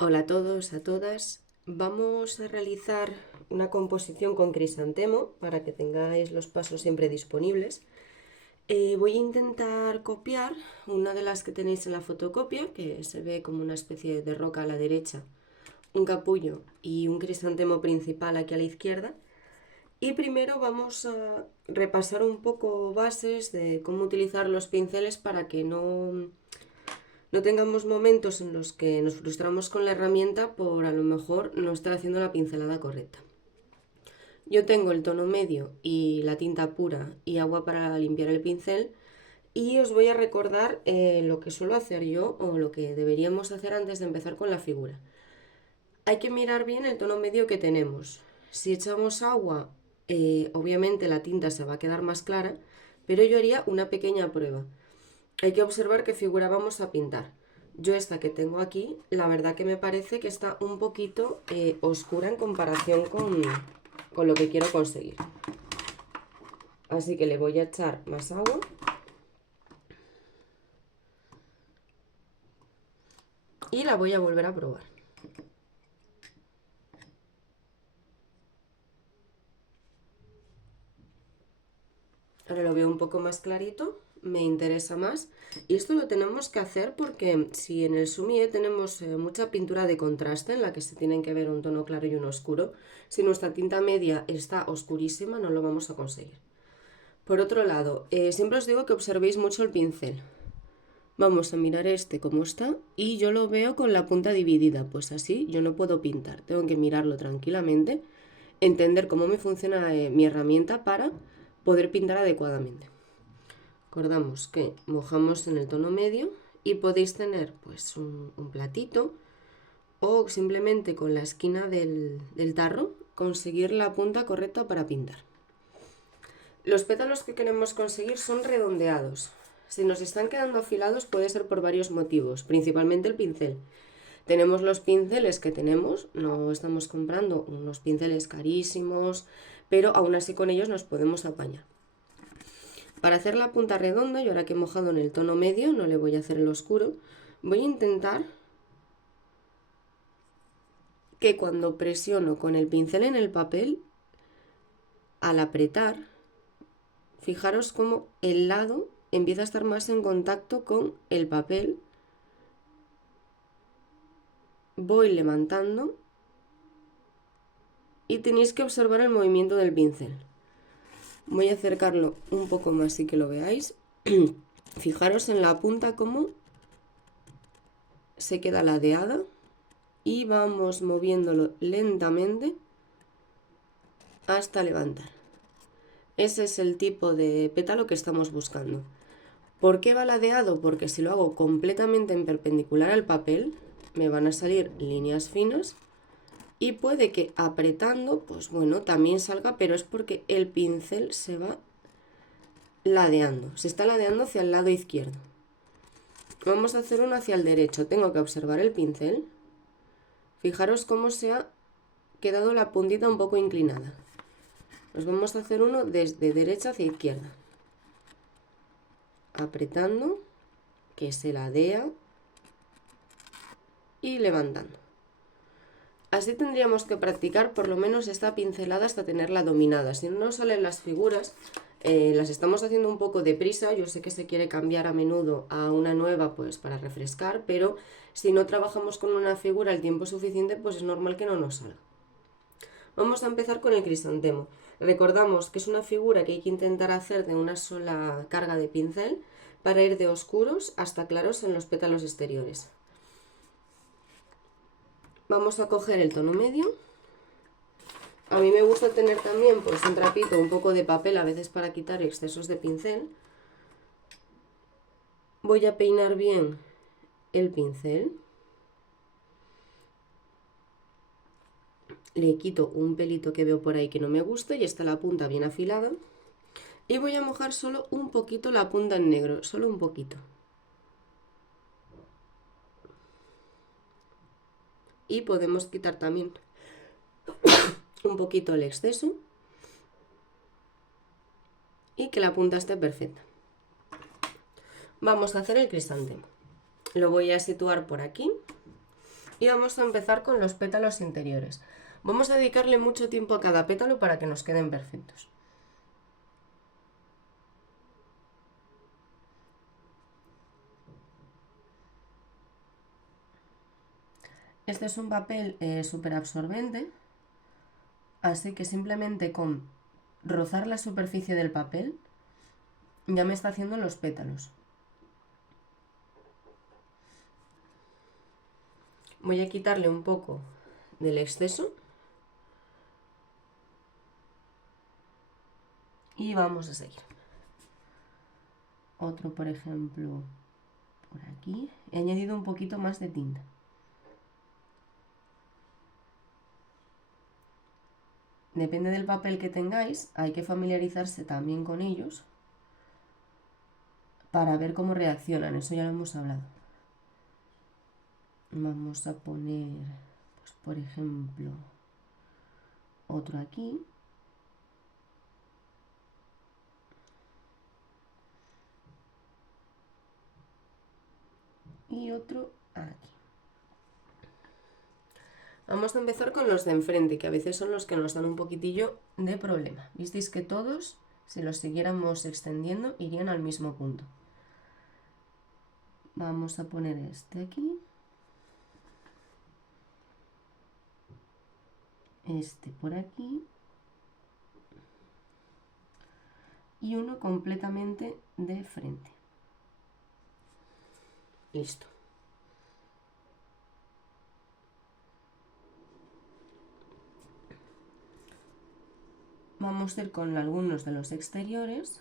Hola a todos, a todas. Vamos a realizar una composición con crisantemo para que tengáis los pasos siempre disponibles. Voy a intentar copiar una de las que tenéis en la fotocopia, que se ve como una especie de roca a la derecha, un capullo y un crisantemo principal aquí a la izquierda. Y primero vamos a repasar un poco bases de cómo utilizar los pinceles para que no tengamos momentos en los que nos frustramos con la herramienta por a lo mejor no estar haciendo la pincelada correcta. Yo tengo el tono medio y la tinta pura y agua para limpiar el pincel y os voy a recordar lo que suelo hacer yo o lo que deberíamos hacer antes de empezar con la figura. Hay que mirar bien el tono medio que tenemos. Si echamos agua, obviamente la tinta se va a quedar más clara, pero yo haría una pequeña prueba. Hay que observar qué figura vamos a pintar. Yo esta que tengo aquí, la verdad que me parece que está un poquito oscura en comparación con lo que quiero conseguir. Así que le voy a echar más agua. Y la voy a volver a probar. Ahora lo veo un poco más clarito, me interesa más. Y esto lo tenemos que hacer porque si en el sumie tenemos mucha pintura de contraste en la que se tienen que ver un tono claro y uno oscuro, si nuestra tinta media está oscurísima no lo vamos a conseguir. Por otro lado, siempre os digo que observéis mucho el pincel. Vamos a mirar este cómo está y yo lo veo con la punta dividida, pues así yo no puedo pintar, tengo que mirarlo tranquilamente, entender cómo me funciona mi herramienta para poder pintar adecuadamente. Recordamos que mojamos en el tono medio y podéis tener pues un platito o simplemente con la esquina del tarro conseguir la punta correcta para pintar. Los pétalos que queremos conseguir son redondeados. Si nos están quedando afilados puede ser por varios motivos, principalmente el pincel. Tenemos los pinceles que tenemos, no estamos comprando unos pinceles carísimos, pero aún así con ellos nos podemos apañar. Para hacer la punta redonda, yo ahora que he mojado en el tono medio, no le voy a hacer el oscuro, voy a intentar que cuando presiono con el pincel en el papel, al apretar, fijaros cómo el lado empieza a estar más en contacto con el papel. Voy levantando y tenéis que observar el movimiento del pincel. Voy a acercarlo un poco más así que lo veáis. Fijaros en la punta cómo se queda ladeada y vamos moviéndolo lentamente hasta levantar. Ese es el tipo de pétalo que estamos buscando. ¿Por qué va ladeado? Porque si lo hago completamente en perpendicular al papel, me van a salir líneas finas y puede que apretando, pues bueno, también salga, pero es porque el pincel se va ladeando, se está ladeando hacia el lado izquierdo. Vamos a hacer uno hacia el derecho, tengo que observar el pincel. Fijaros cómo se ha quedado la puntita un poco inclinada. Pues vamos a hacer uno desde derecha hacia izquierda. Apretando, que se ladea y levantando. Así tendríamos que practicar por lo menos esta pincelada hasta tenerla dominada. Si no nos salen las figuras, las estamos haciendo un poco deprisa. Yo sé que se quiere cambiar a menudo a una nueva pues para refrescar, pero si no trabajamos con una figura el tiempo suficiente, pues es normal que no nos salga. Vamos a empezar con el crisantemo. Recordamos que es una figura que hay que intentar hacer de una sola carga de pincel para ir de oscuros hasta claros en los pétalos exteriores. Vamos a coger el tono medio. A mí me gusta tener también pues un trapito, un poco de papel a veces para quitar excesos de pincel. Voy a peinar bien el pincel. Le quito un pelito que veo por ahí que no me gusta y está la punta bien afilada. Y voy a mojar solo un poquito la punta en negro, solo un poquito. Y podemos quitar también un poquito el exceso y que la punta esté perfecta. Vamos a hacer el crisantemo. Lo voy a situar por aquí. Y vamos a empezar con los pétalos interiores. Vamos a dedicarle mucho tiempo a cada pétalo para que nos queden perfectos. Este es un papel súper absorbente, así que simplemente con rozar la superficie del papel ya me está haciendo los pétalos. Voy a quitarle un poco del exceso y vamos a seguir. Otro, por ejemplo, por aquí. He añadido un poquito más de tinta. Depende del papel que tengáis, hay que familiarizarse también con ellos para ver cómo reaccionan, eso ya lo hemos hablado. Vamos a poner, pues, por ejemplo, otro aquí. Y otro aquí. Vamos a empezar con los de enfrente, que a veces son los que nos dan un poquitillo de problema. Visteis que todos, si los siguiéramos extendiendo, irían al mismo punto. Vamos a poner este aquí. Este por aquí. Y uno completamente de frente. Listo. Vamos a ir con algunos de los exteriores.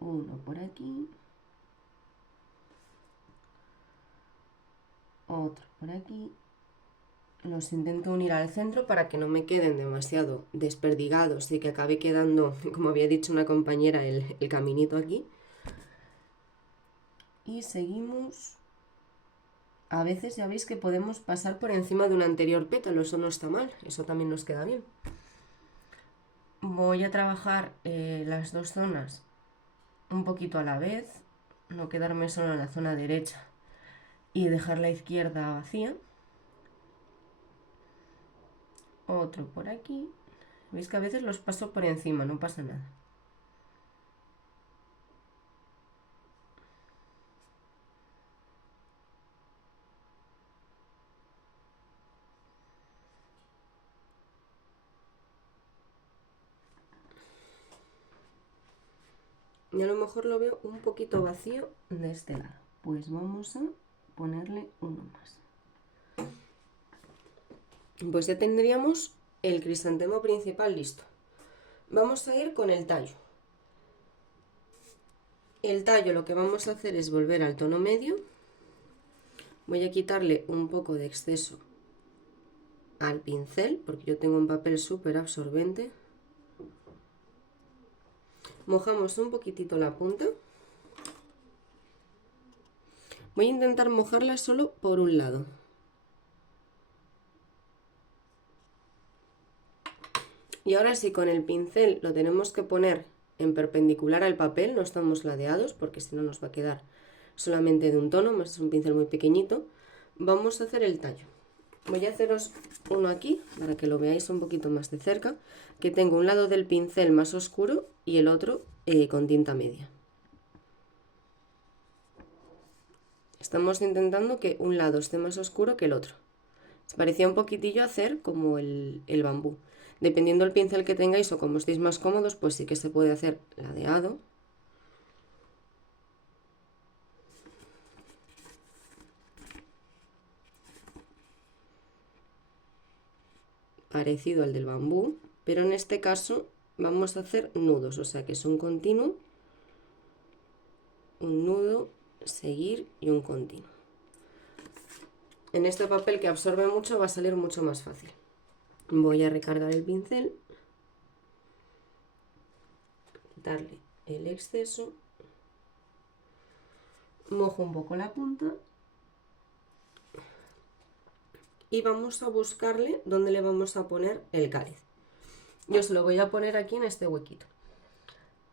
Uno por aquí. Otro por aquí. Los intento unir al centro para que no me queden demasiado desperdigados y que acabe quedando, como había dicho una compañera, el caminito aquí. Y seguimos. A veces ya veis que podemos pasar por encima de un anterior pétalo, eso no está mal, eso también nos queda bien. Voy a trabajar las dos zonas un poquito a la vez, no quedarme solo en la zona derecha y dejar la izquierda vacía. Otro por aquí. Veis que a veces los paso por encima, no pasa nada. Y a lo mejor lo veo un poquito vacío de este lado. Pues vamos a ponerle uno más. Pues ya tendríamos el crisantemo principal listo. Vamos a ir con el tallo. El tallo lo que vamos a hacer es volver al tono medio. Voy a quitarle un poco de exceso al pincel, porque yo tengo un papel súper absorbente. Mojamos un poquitito la punta. Voy a intentar mojarla solo por un lado. Y ahora sí, con el pincel lo tenemos que poner en perpendicular al papel, no estamos ladeados porque si no nos va a quedar solamente de un tono, es un pincel muy pequeñito. Vamos a hacer el tallo. Voy a haceros uno aquí para que lo veáis un poquito más de cerca, que tengo un lado del pincel más oscuro y el otro con tinta media. Estamos intentando que un lado esté más oscuro que el otro. Se parecía un poquitillo hacer como el bambú. Dependiendo del pincel que tengáis o como estéis más cómodos, pues sí que se puede hacer ladeado. Parecido al del bambú, pero en este caso vamos a hacer nudos, o sea que es un continuo, un nudo, seguir y un continuo. En este papel que absorbe mucho va a salir mucho más fácil. Voy a recargar el pincel, quitarle el exceso, mojo un poco la punta y vamos a buscarle dónde le vamos a poner el cáliz. Yo se lo voy a poner aquí en este huequito.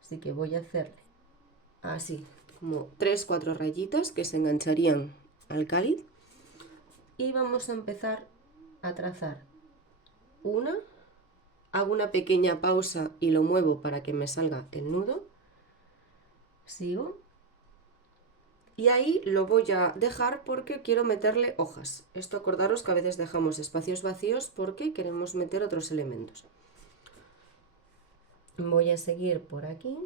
Así que voy a hacerle así, como 3-4 rayitas que se engancharían al cáliz. Y vamos a empezar a trazar una. Hago una pequeña pausa y lo muevo para que me salga el nudo. Sigo. Y ahí lo voy a dejar porque quiero meterle hojas. Esto acordaros que a veces dejamos espacios vacíos porque queremos meter otros elementos. Voy a seguir por aquí.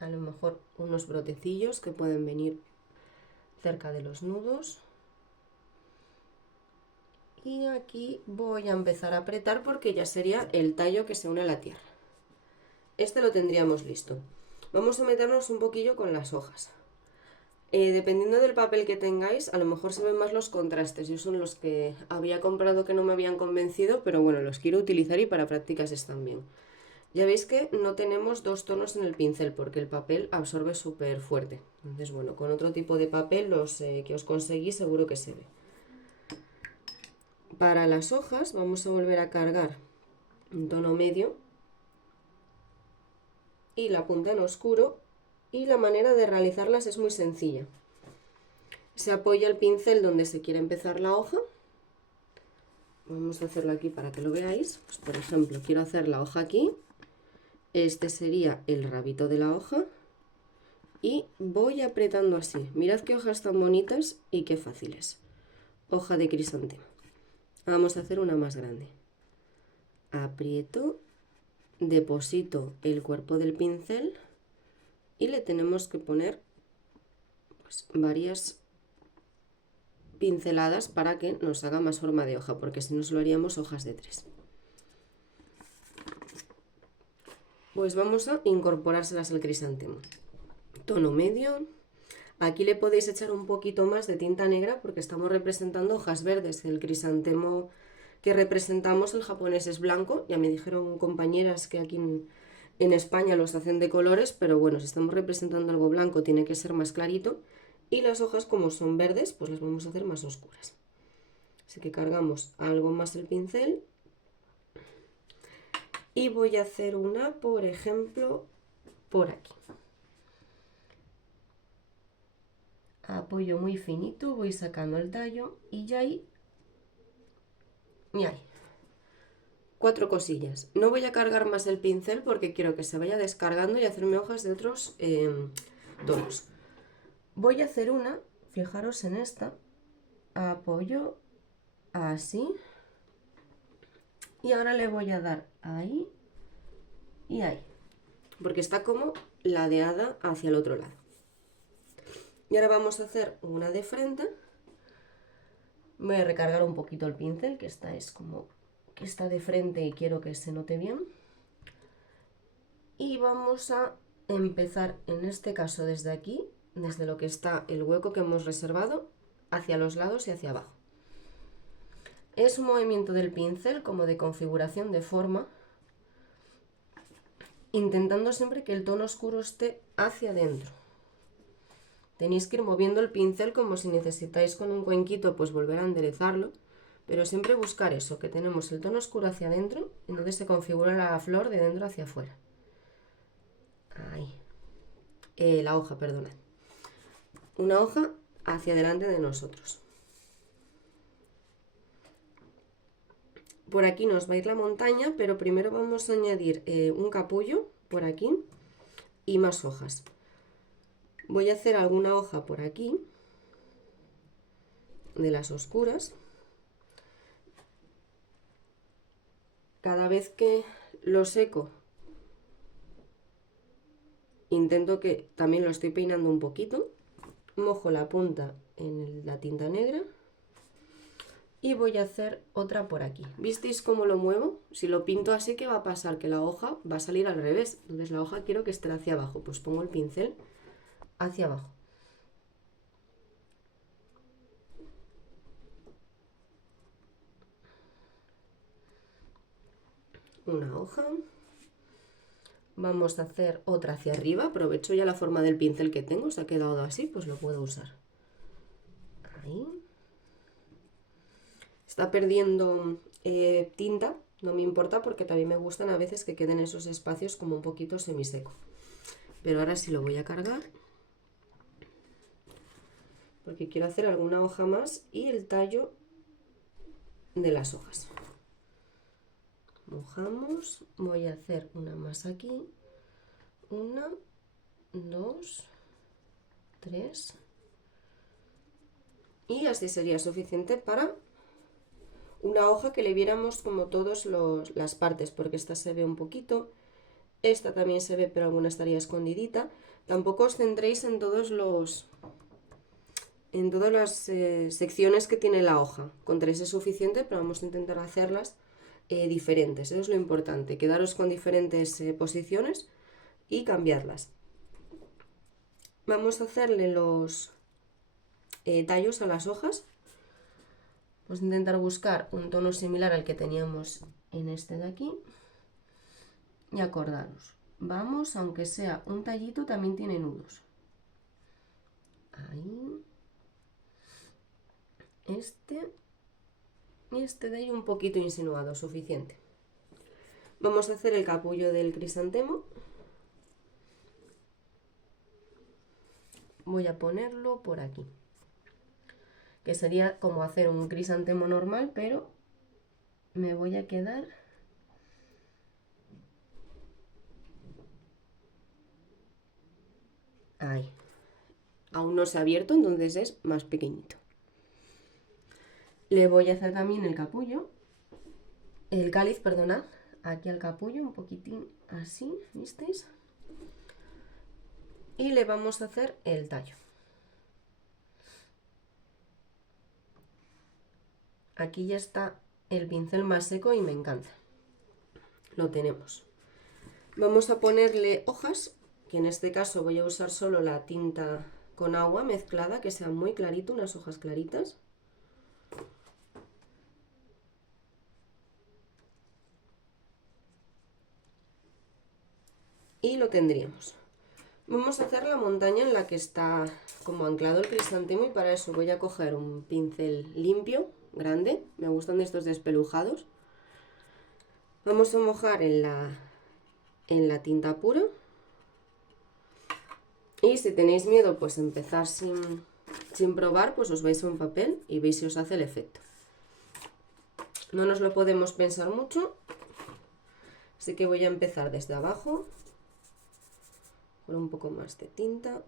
A lo mejor unos brotecillos que pueden venir cerca de los nudos. Y aquí voy a empezar a apretar porque ya sería el tallo que se une a la tierra. Este lo tendríamos listo. Vamos a meternos un poquillo con las hojas. Dependiendo del papel que tengáis, a lo mejor se ven más los contrastes. Yo son los que había comprado que no me habían convencido, pero bueno, los quiero utilizar y para prácticas están bien. Ya veis que no tenemos dos tonos en el pincel porque el papel absorbe súper fuerte. Entonces, bueno, con otro tipo de papel, los que os conseguí, seguro que se ve. Para las hojas vamos a volver a cargar un tono medio y la punta en oscuro, y la manera de realizarlas es muy sencilla. Se apoya el pincel donde se quiere empezar la hoja. Vamos a hacerlo aquí para que lo veáis. Pues, por ejemplo, quiero hacer la hoja aquí. Este sería el rabito de la hoja. Y voy apretando así. Mirad qué hojas tan bonitas y qué fáciles. Hoja de crisantemo. Vamos a hacer una más grande. Aprieto, deposito el cuerpo del pincel y le tenemos que poner pues, varias pinceladas para que nos haga más forma de hoja, porque si no solo haríamos hojas de 3. Pues vamos a incorporárselas al crisantemo. Tono medio. Aquí le podéis echar un poquito más de tinta negra porque estamos representando hojas verdes. El crisantemo que representamos, el japonés, es blanco. Ya me dijeron compañeras que aquí en España los hacen de colores, pero bueno, si estamos representando algo blanco tiene que ser más clarito. Y las hojas, como son verdes, pues las vamos a hacer más oscuras. Así que cargamos algo más el pincel. Y voy a hacer una, por ejemplo, por aquí. Apoyo muy finito, voy sacando el tallo y ya hay 4 cosillas. No voy a cargar más el pincel porque quiero que se vaya descargando y hacerme hojas de otros tonos. Voy a hacer una, fijaros en esta, apoyo así y ahora le voy a dar ahí y ahí, porque está como ladeada hacia el otro lado. Y ahora vamos a hacer una de frente. Voy a recargar un poquito el pincel, que esta es como que está de frente y quiero que se note bien. Y vamos a empezar, en este caso desde aquí, desde lo que está el hueco que hemos reservado, hacia los lados y hacia abajo. Es un movimiento del pincel como de configuración de forma, intentando siempre que el tono oscuro esté hacia adentro. Tenéis que ir moviendo el pincel como si necesitáis con un cuenquito pues volver a enderezarlo, pero siempre buscar eso, que tenemos el tono oscuro hacia adentro, entonces se configura la flor de dentro hacia afuera. Ahí. La hoja, perdonad. Una hoja hacia delante de nosotros. Por aquí nos va a ir la montaña, pero primero vamos a añadir un capullo por aquí y más hojas. Voy a hacer alguna hoja por aquí, de las oscuras. Cada vez que lo seco, intento que también lo estoy peinando un poquito. Mojo la punta en la tinta negra. Y voy a hacer otra por aquí. ¿Visteis cómo lo muevo? Si lo pinto así, ¿qué va a pasar? Que la hoja va a salir al revés. Entonces la hoja quiero que esté hacia abajo. Pues pongo el pincel hacia abajo. Una hoja. Vamos a hacer otra hacia arriba. Aprovecho ya la forma del pincel que tengo. Se ha quedado así, pues lo puedo usar. Ahí. Está perdiendo tinta, no me importa porque también me gustan a veces que queden esos espacios como un poquito semiseco. pero ahora sí lo voy a cargar porque quiero hacer alguna hoja más y el tallo de las hojas. Mojamos, voy a hacer una más aquí, 1, 2, 3 y así sería suficiente para una hoja que le viéramos como todas las partes, porque esta se ve un poquito, esta también se ve pero alguna estaría escondidita. Tampoco os centréis en todas las secciones que tiene la hoja, con 3 es suficiente, pero vamos a intentar hacerlas diferentes, eso es lo importante, quedaros con diferentes posiciones y cambiarlas. Vamos a hacerle los tallos a las hojas. Vamos a intentar buscar un tono similar al que teníamos en este de aquí y acordaros, vamos, aunque sea un tallito, también tiene nudos. Ahí, este y este de ahí un poquito insinuado, suficiente. Vamos a hacer el capullo del crisantemo. Voy a ponerlo por aquí, que sería como hacer un crisantemo normal, pero me voy a quedar ahí. Aún no se ha abierto, entonces es más pequeñito. Le voy a hacer también el capullo, el cáliz, perdonad, aquí al capullo, un poquitín así, ¿visteis? Y le vamos a hacer el tallo. Aquí ya está el pincel más seco y me encanta. Lo tenemos. Vamos a ponerle hojas, que en este caso voy a usar solo la tinta con agua mezclada, que sea muy clarito, unas hojas claritas. Y lo tendríamos. Vamos a hacer la montaña en la que está como anclado el crisantemo y para eso voy a coger un pincel limpio, grande, me gustan de estos despelujados. Vamos a mojar en la tinta pura y si tenéis miedo pues empezar sin probar, pues os vais a un papel y veis si os hace el efecto. No nos lo podemos pensar mucho, así que voy a empezar desde abajo con un poco más de tinta.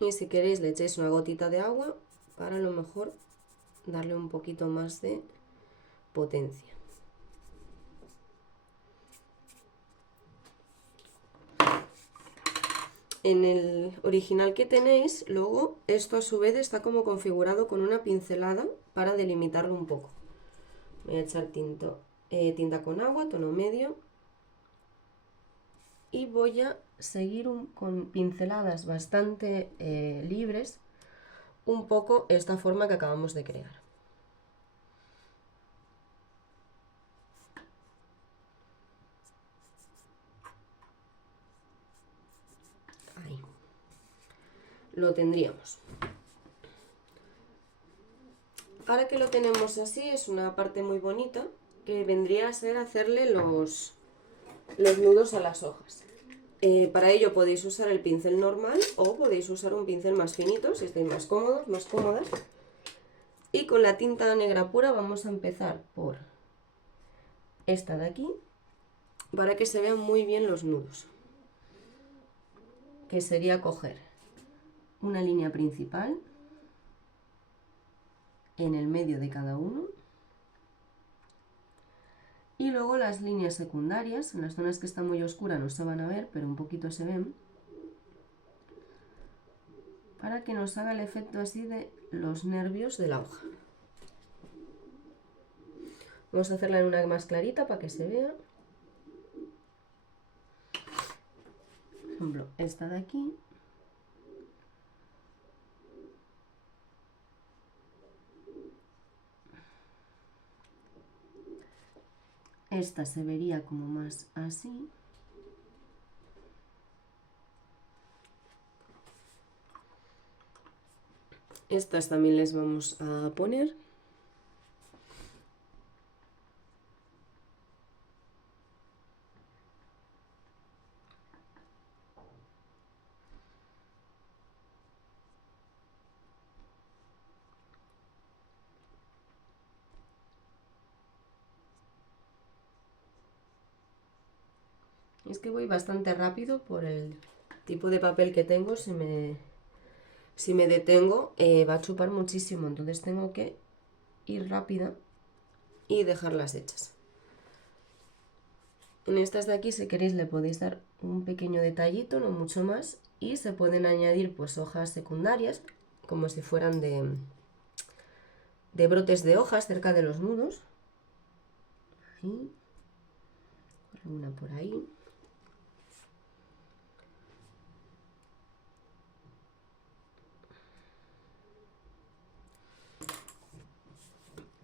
Y si queréis le echéis una gotita de agua para a lo mejor darle un poquito más de potencia. En el original que tenéis, luego esto a su vez está como configurado con una pincelada para delimitarlo un poco. Voy a echar tinta con agua, tono medio. Y voy a seguir con pinceladas bastante libres un poco esta forma que acabamos de crear. Ahí. Lo tendríamos. Ahora que lo tenemos así, es una parte muy bonita que vendría a ser hacerle los nudos a las hojas. Para ello podéis usar el pincel normal o podéis usar un pincel más finito si estáis más cómodos, más cómodas. Y con la tinta negra pura vamos a empezar por esta de aquí para que se vean muy bien los nudos, que sería coger una línea principal en el medio de cada uno y luego las líneas secundarias, en las zonas que están muy oscuras no se van a ver, pero un poquito se ven, para que nos haga el efecto así de los nervios de la hoja. Vamos a hacerla en una más clarita para que se vea. Por ejemplo, esta de aquí. Esta se vería como más así. Estas también les vamos a poner. Es que voy bastante rápido por el tipo de papel que tengo. Si me detengo va a chupar muchísimo, entonces tengo que ir rápida y dejarlas hechas. En estas de aquí, si queréis, le podéis dar un pequeño detallito, no mucho más, y se pueden añadir pues hojas secundarias, como si fueran de brotes de hojas cerca de los nudos. Ahí. Una por ahí.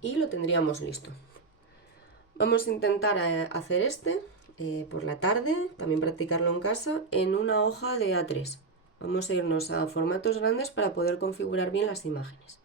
Y lo tendríamos listo. Vamos a intentar hacer este por la tarde, también practicarlo en casa, en una hoja de A3. Vamos a irnos a formatos grandes para poder configurar bien las imágenes.